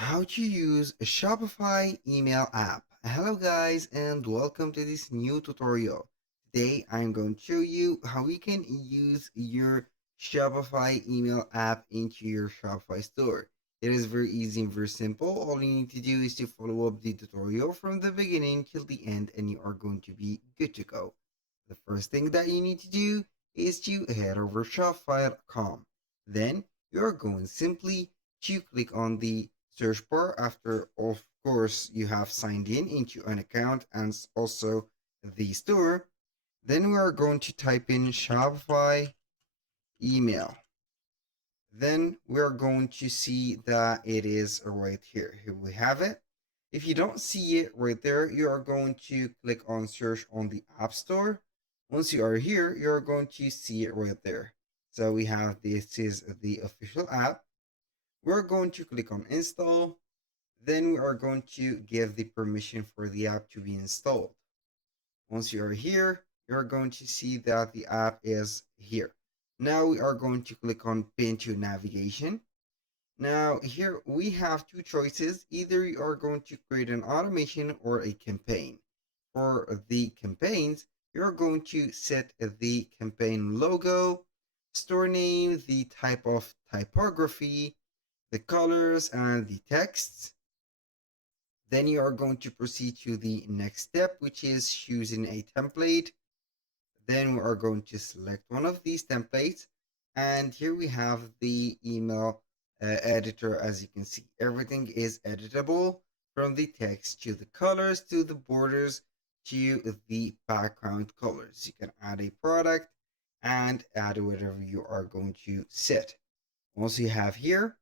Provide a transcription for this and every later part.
How to use a Shopify email app. Hello guys and welcome to this new tutorial. Today I'm going to show you how you can use your Shopify email app into your Shopify store. It is very easy and very simple. All you need to do is to follow up the tutorial from the beginning till the end and you are going to be good to go. The first thing that you need to do is to head over Shopify.com. Then you are going simply to click on the search bar after, of course, you have signed in into an account and also the store. Then we are going to type in Shopify email. Then we are going to see that it is right here. Here we have it. If you don't see it right there, you are going to click on search on the App Store. Once you are here, you're going to see it right there. So we have this is the official app. We're going to click on install. Then we are going to give the permission for the app to be installed. Once you are here, you're going to see that the app is here. Now we are going to click on pin to navigation. Now here we have two choices. Either you are going to create an automation or a campaign. For the campaigns, you're going to set the campaign logo, store name, the type of typography, the colors, and the texts. Then you are going to proceed to the next step, which is choosing a template. Then we are going to select one of these templates. And here we have the email editor. As you can see, everything is editable from the text to the colors to the borders to the background colors. You can add a product and add whatever you are going to set. Once you have here,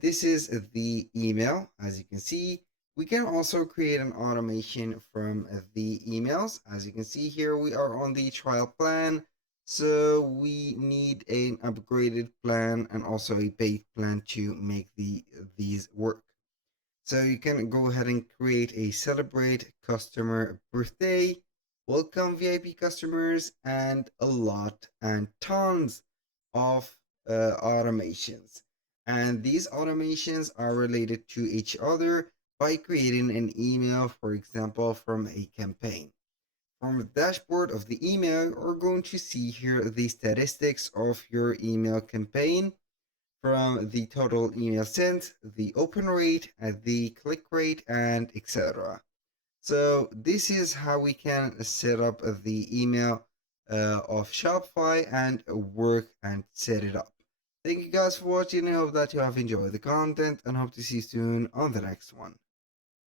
this is the email. As you can see, we can also create an automation from the emails. As you can see here, we are on the trial plan. So we need an upgraded plan and also a paid plan to make these work. So you can go ahead and create a celebrate customer birthday, welcome VIP customers, and a lot and tons of automations. And these automations are related to each other by creating an email, for example, from a campaign. From the dashboard of the email, we're going to see here the statistics of your email campaign from the total email sent, the open rate, the click rate, and etc. So this is how we can set up the email of Shopify and work and set it up. Thank you guys for watching. I hope that you have enjoyed the content and hope to see you soon on the next one.